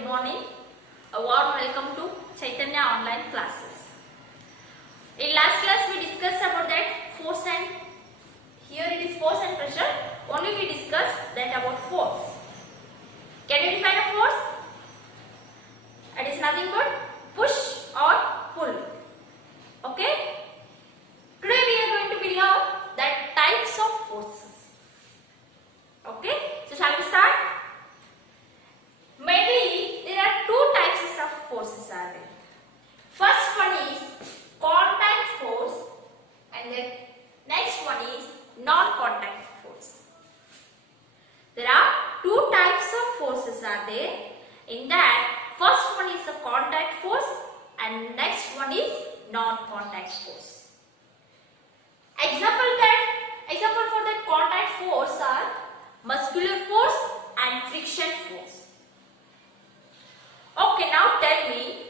good morning. A warm welcome to Chaitanya online classes. In last class we discussed about that force and here it is force and pressure. Only we discussed that about force. Can you define a force? It is nothing but push or pull. Okay? Today we are going to be learn that types of forces. Okay? So shall we start? Mainly there are two types of forces are there. First one is contact force and the next one is non-contact force. There are two types of forces are there. In that first one is the contact force and next one is non-contact force. Example for that contact force are muscular force and friction force. Okay, now tell me,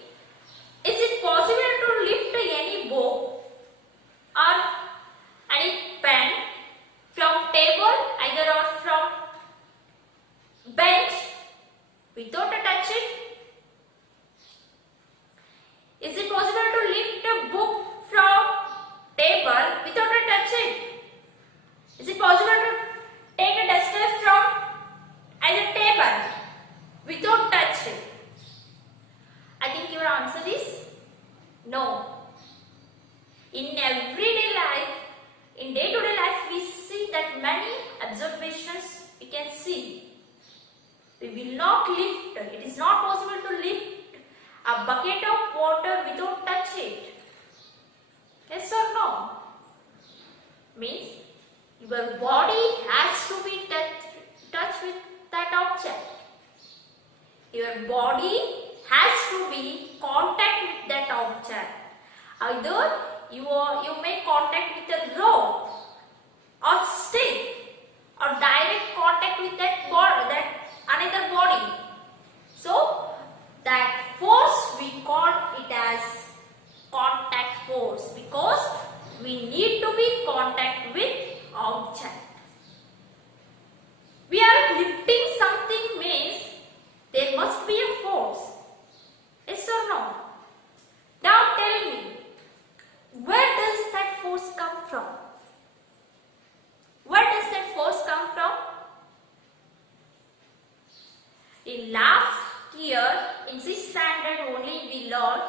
is it possible to lift any book or any pen from table either or from bench without a touching? Is it possible to lift a book from table without a touching? Is it possible to take a duster from either table without touching? I think your answer is no. In everyday life, in day-to-day life, we see that many observations we can see. We will not lift, it is not possible to lift a bucket of water without touch it. Yes or no? Means your body has to be touched with that object. Your body has to be contact with that object. Either you make contact with a rope or stick or direct contact with that body, that another body. So that force we call it as contact force because we need to be contact with object. We are lifting something means there must be a force. Yes or no? Now tell me, where does that force come from? Where does that force come from? In last year, in 6th standard only we learned,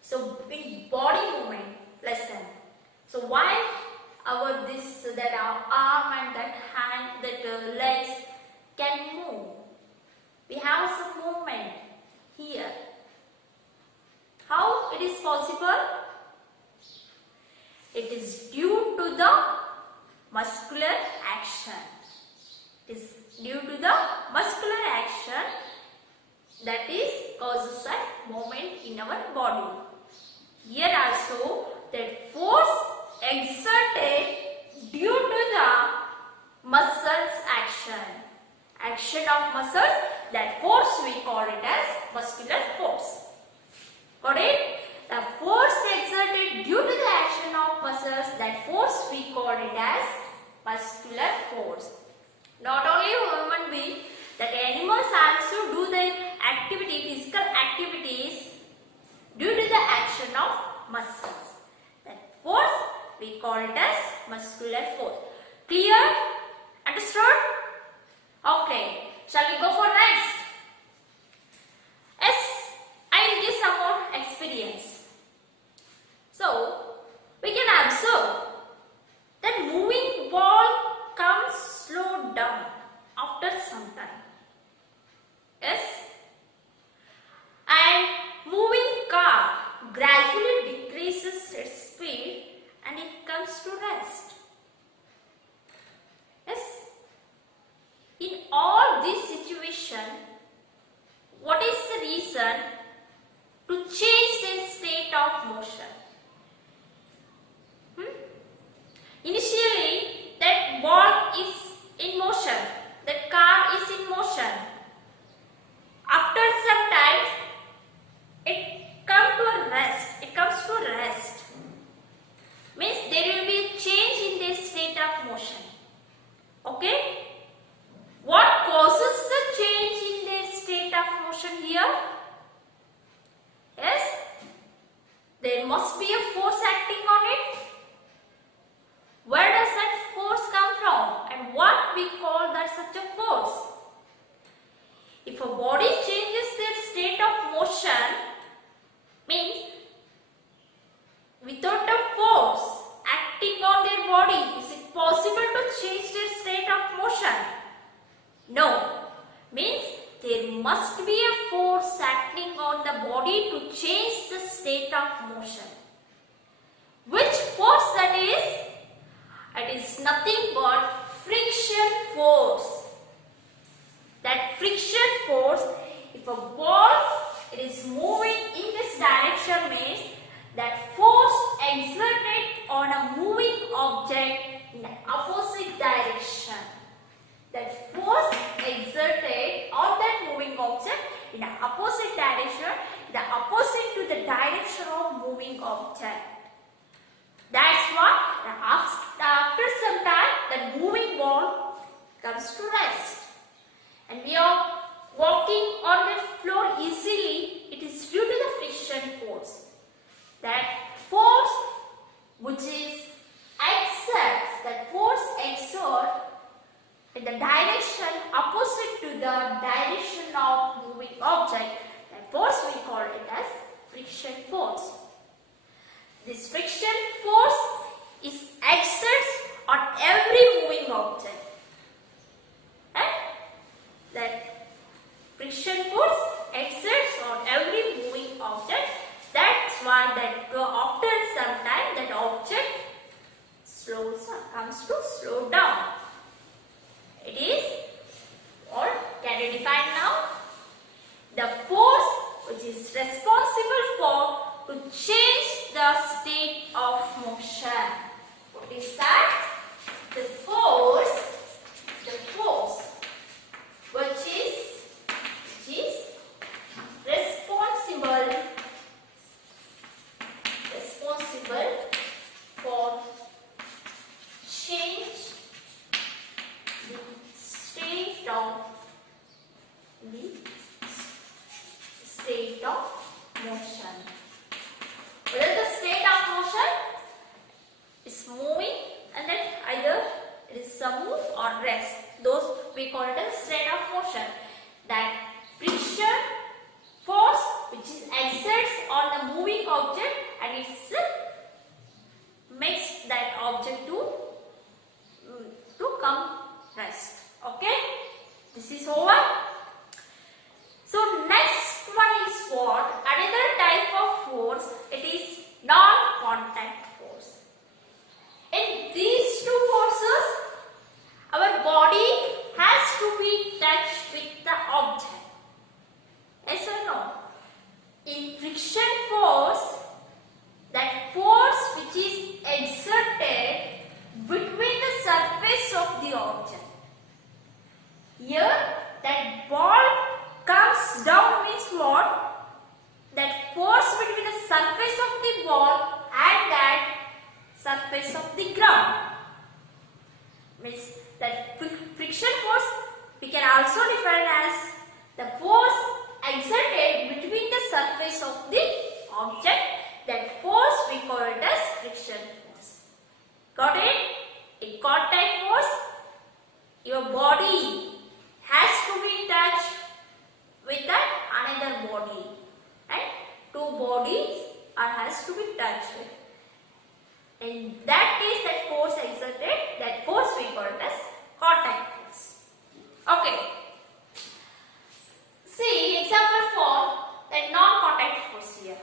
so in body movement lesson. So why our arm and that hand, that legs can move? We have some movement here. How it is possible? It is due to the muscular action. It is due to the muscular action that is causes a movement in our body. Here also that force exerted due to the muscles action of muscles, that force we call it as muscular force. Got it? The force exerted due to the action of muscles, that force we call it as muscular force. Not only human being, that animals also do their physical activities due to the action of muscles. That force we call it as muscular force. Clear? Understood? Okay. Shall we go for next? Yes, I will give some more experience. So, we can observe that moving ball comes slow down after some time. Yes? And moving car gradually decreases its speed and it comes to rest. must be a force acting on the body to change the state of motion. Which force that is? It is nothing but friction force. That friction force, if a ball it is moving in this direction, means that force exerted on a moving object in the opposite direction. That force exerted on that moving object in the opposite direction, the opposite to the direction of moving object. That's why after some time the moving ball comes to rest. And we are walking on the floor easily. It is due to the friction force. That force which is exerts, that force exerts in the direction opposite to the direction of moving object. That force we call it as friction force. This friction force is exerts on every moving object. And that friction force exerts on every moving object. That's why that after some time that object comes to slow down. It is, or can you define now? The force which is responsible for to change the state of motion. What is that? The force which is responsible for change the state of motion. Whether the state of motion is moving and then either it is a move or rest. Those we call it as state of motion. That friction force which is exerts on the moving object and it makes that object to come rest. Okay, this is over. So next one is what? Another type of force. It is non-contact force. In these two forces, our body has to be touched with the object. Yes or no? In friction force, that force which is exerted between the surface of the object. Here, that ball comes down means what? That force between the surface of the ball and that surface of the ground. Means that friction force we can also define as the force exerted between the surface of the object. That force we call it as friction force. Got it? In contact force, your body has to be touched with that another body, and two bodies has to be touched with. In that case, that force exerted, that force we call it as contact force. Okay. See example for that non-contact force here.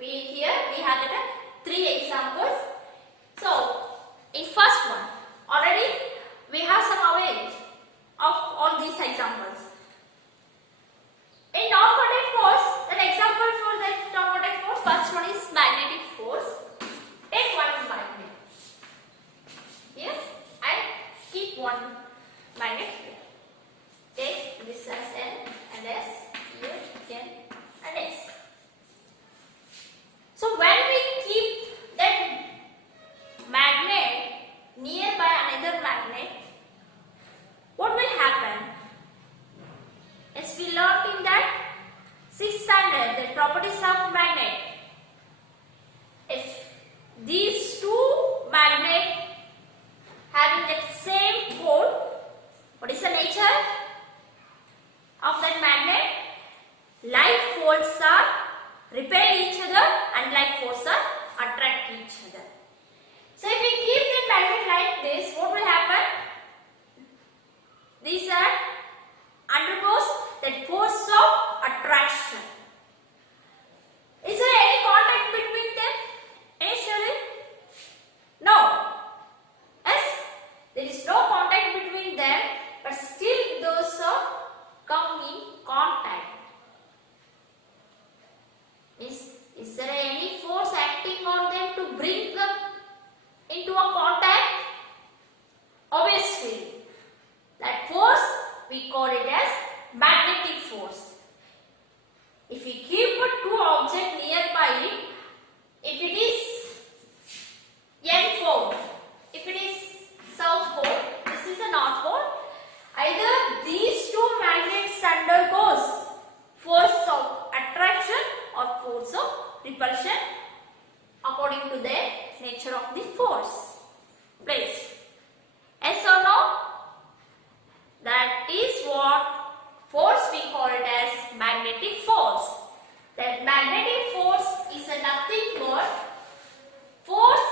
We have three examples. So in first one, already we have some aware of all these examples. In non-contact force, an example for that non-contact force, first one is magnetic force. Take one magnet here and keep one magnet here. Take this as N and S, here N and S. So when we keep that magnet nearby another magnet, what will happen? As we learned in that 6th standard, the properties of magnet. If these two magnets having that same pole, what is the nature of that magnet? Like poles are There is no contact between them, but still those come in contact. Is there any force acting on them to bring them into a contact? Obviously, that force we call it as magnetic force. If we keep two objects nearby, if it is N pole, if it is south pole, this is a north pole, either these two magnets undergoes force of attraction or force of repulsion according to the nature of the force. Please. Yes or no? That is what force we call it as magnetic force. That magnetic force is nothing but force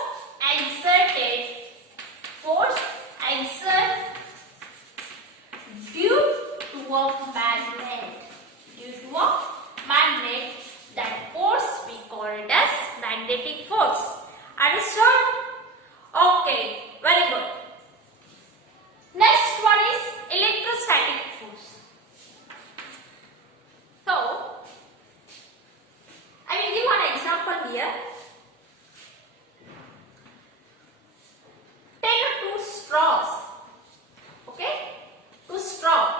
exerted due to a magnet. Due to a magnet, that force we call it as magnetic force. Understood? Okay, very good. Next one is electrostatic force. So, I will give one example here. Take two straws. Okay? Two straws.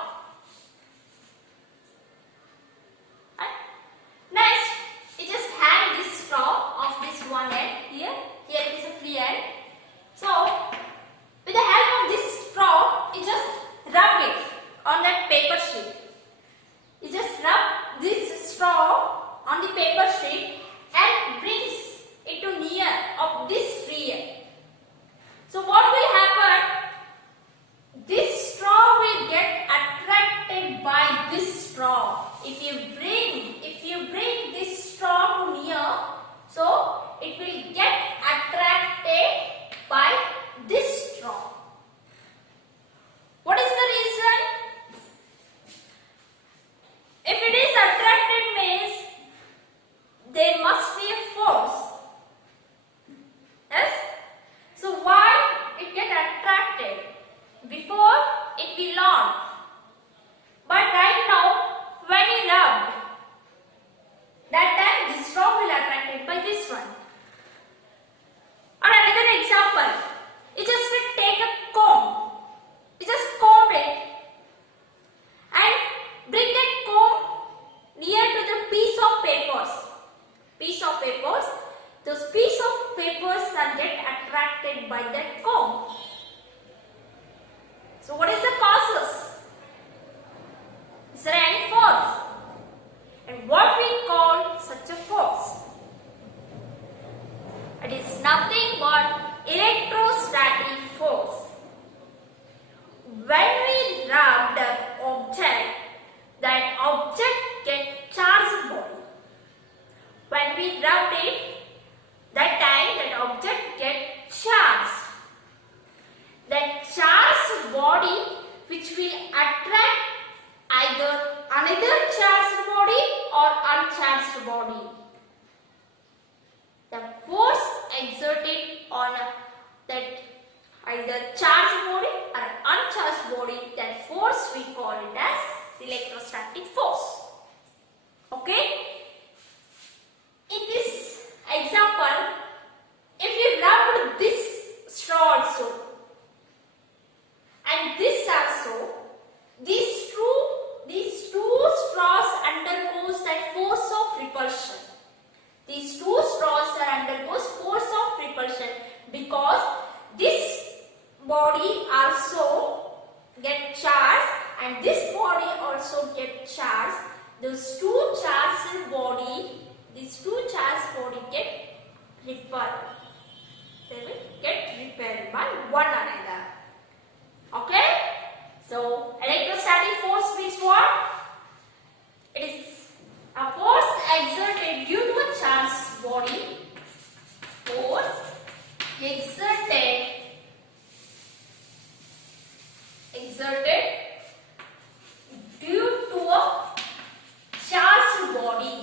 Next, you just hang this straw of this one end here. Here it is a free end. So, with the help of this straw, you just rub it on that paper sheet. You just rub this straw on the paper sheet and brings it to near of this free end. So what will happen? This straw will get attracted by this straw. If you bring this straw to near, so it will get attracted by this straw. What is the reason? If it is attracted means there must be a force. Yes? So why it get attracted? Before it will not. But right now when you rub, that time this straw will attracted by this one. Or another example, you just take a comb. You just comb it and bring that comb near to the piece of papers. Those piece of papers are get attracted by that comb. So what is the causes? Is there any force? And what we call such a force? It is nothing but electrostatic force. When we rub the object, that object gets charged body. When we rub it, that time that object gets charged. That charged body which will attract either another charged body or uncharged body. The force exerted on that either charged body or uncharged body, that force we call it as electrostatic force. Okay? In this example, if you rub this straw also and this also, these two straws undergoes that force of repulsion. These two straws are undergoes force of repulsion because this body also get charged and this body also get charged. These two charged body get repelled. They will get repelled by one another. Okay? So electrostatic force means what? It is a force exerted due to a charged body. Force exerted due to a charged body.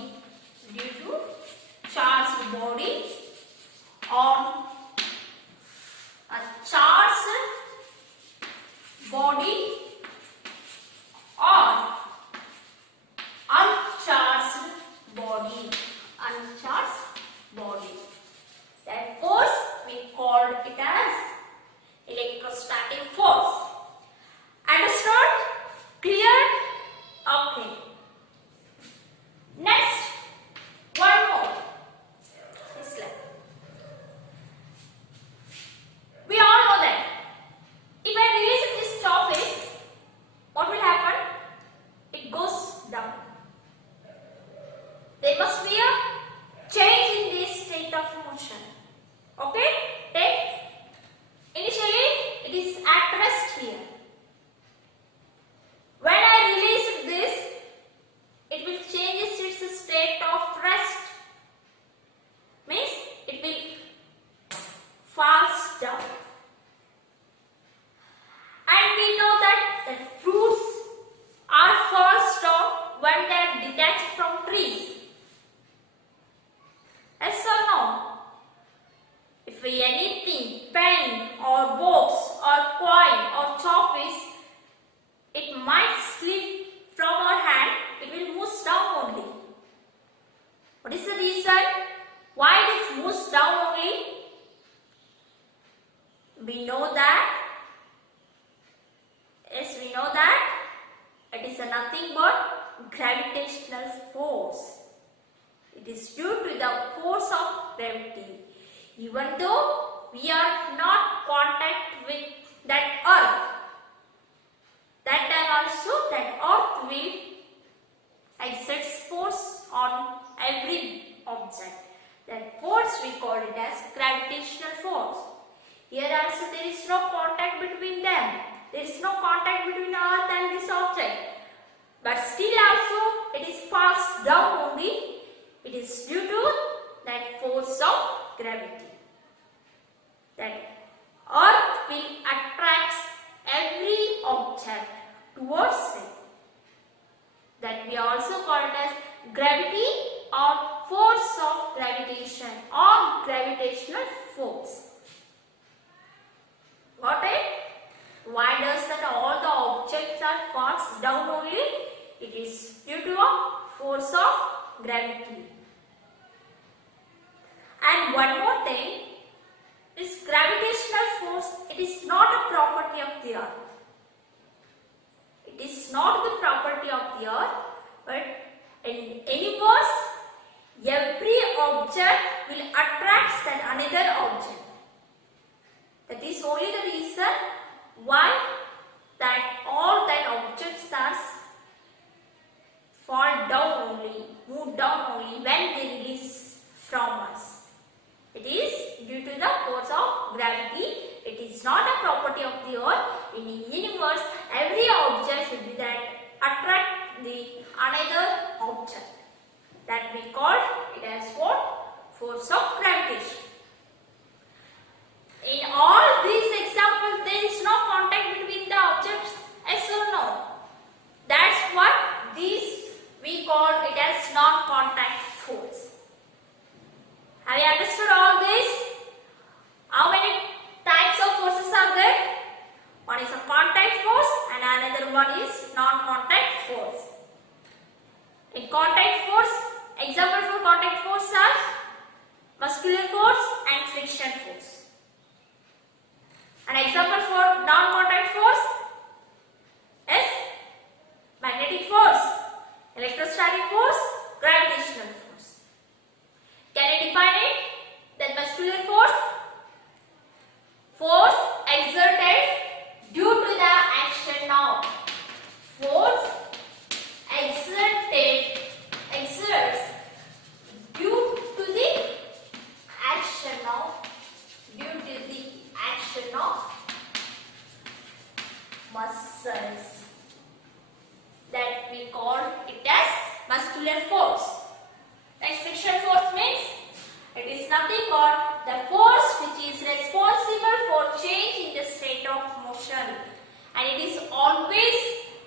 On a charged or coin or chalk, it might slip from our hand, it will move down only. What is the reason why it moves down only? We know that, yes, we know that it is nothing but gravitational force. It is due to the force of gravity. Even though we are not contact with that earth, that time also that earth will exert force on every object. That force we call it as gravitational force. Here also there is no contact between them. There is no contact between earth and this object. But still also it is falls down only. It is due to that force of gravity. That earth will attract every object towards it. That we also call it as gravity or force of gravitation or gravitational force. Got it? Why does that all the objects are falls down only? It is due to a force of gravity. And one more thing, this gravitational force, it is not a property of the earth. It is not the property of the earth, but in universe, every object will attract that another object. That is only the reason why that all that objects are fall down only, move down only when they release from us. It is due to the force of gravity. It is not a property of the earth. In the universe, every object should be that attract the another object. That we call it as what? Force of gravitation. In all these examples, there is no contact between the objects, yes or no? That's what these we call it as non-contact force. Have you understood all this? How many types of forces are there? One is a contact force and another one is non-contact force. In contact force, example for contact force are muscular force and friction force. An example for non-contact force is magnetic force, electrostatic force, gravitational force. Can I define it? That muscular force, force exerted due to the action of force exerts due to the action of muscles. That we call it as muscular force. Next, friction force means it is nothing but the force which is responsible for change in the state of motion, and it is always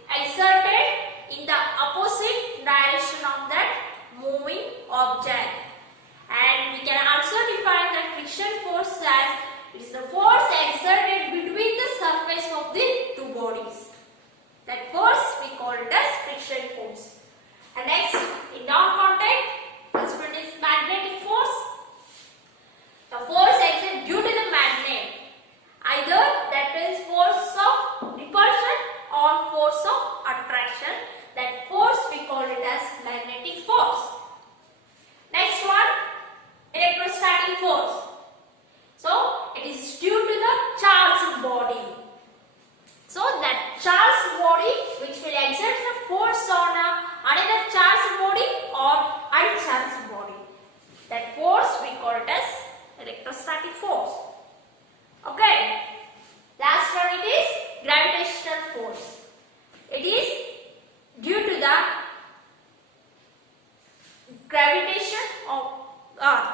exerted in the opposite direction of that moving object. And we can also define the friction force as it is the force exerted between the surface of the two bodies. That force we call it as friction force. And next, in non-contact, first one is magnetic force. The force exerted due to the magnet, either that is force of repulsion or force of attraction. That force we call it as magnetic force. Next one, electrostatic force. So it is due to the charged body. So that charged body which will exert the force on another charged body or uncharged body. That force we call it as electrostatic force. Okay. Last one, it is gravitational force. It is due to the gravitation of earth.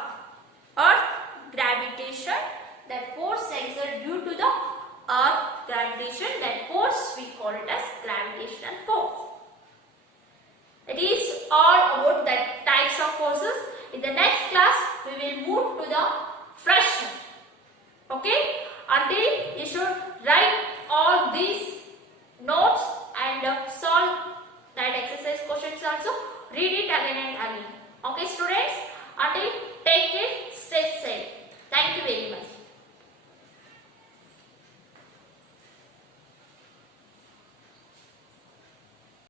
Earth gravitation. That force exerted due to the earth gravitation. That force we call it as gravitational force. It is all about the types of forces. In the next class, we will move to the friction. Okay.